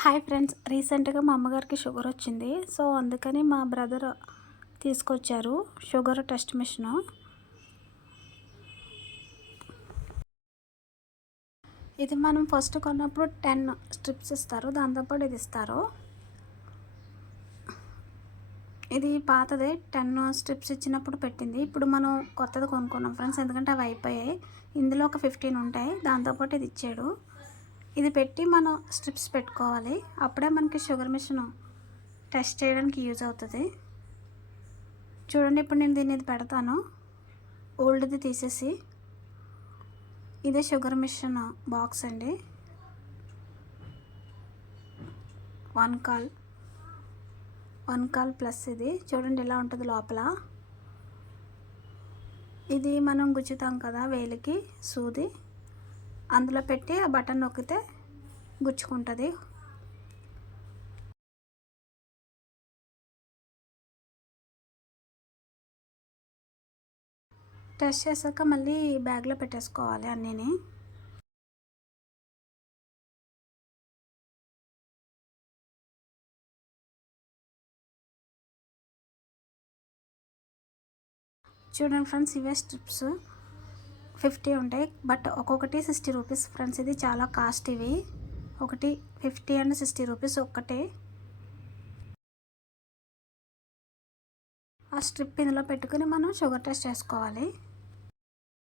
Hi friends, రీసెంట్గా మా అమ్మగారికి షుగర్ వచ్చింది. సో అందుకని మా బ్రదర్ తీసుకొచ్చారు షుగర్ టెస్ట్ మిషన్. ఇది మనం ఫస్ట్ కొన్నప్పుడు 10 స్ట్రిప్స్ ఇస్తారు, దాంతోపాటు ఇది ఇస్తారు. ఇది పాతదే, 10 స్ట్రిప్స్ ఇచ్చినప్పుడు పెట్టింది. ఇప్పుడు మనం కొత్తది కొనుక్కున్నాం ఫ్రెండ్స్, ఎందుకంటే అవి అయిపోయాయి. ఇందులో ఒక 15 ఉంటాయి, దాంతోపాటు ఇది ఇచ్చాడు. ఇది పెట్టి మనం స్ట్రిప్స్ పెట్టుకోవాలి, అప్పుడే మనకి షుగర్ మిషన్ టెస్ట్ చేయడానికి యూజ్ అవుతుంది. చూడండి, ఇప్పుడు నేను దీన్ని ఇది పెడతాను, ఓల్డ్ది తీసేసి. ఇదే షుగర్ మిషన్ బాక్స్ అండి, 1 కాల్ ప్లస్. ఇది చూడండి ఎలా ఉంటుంది లోపల. ఇది మనం గుచ్చుతాం కదా వేలికి సూది, అందులో పెట్టి ఆ బటన్ నొక్కితే గుచ్చుకుంటుంది. టెస్ట్ చేశాక మళ్ళీ బ్యాగ్లో పెట్టేసుకోవాలి అన్నీని. చూడండి ఫ్రెండ్స్, ఇవే స్ట్రిప్స్ 50 ఉంటాయి, బట్ ఒక్కొక్కటి 60 రూపీస్ ఫ్రెండ్స్. ఇది చాలా కాస్ట్. ఇవి ఒకటి 50 అండ్ 60 రూపీస్ ఒక్కటే. ఆ స్ట్రిప్ ఇందులో పెట్టుకుని మనం షుగర్ టెస్ట్ చేసుకోవాలి.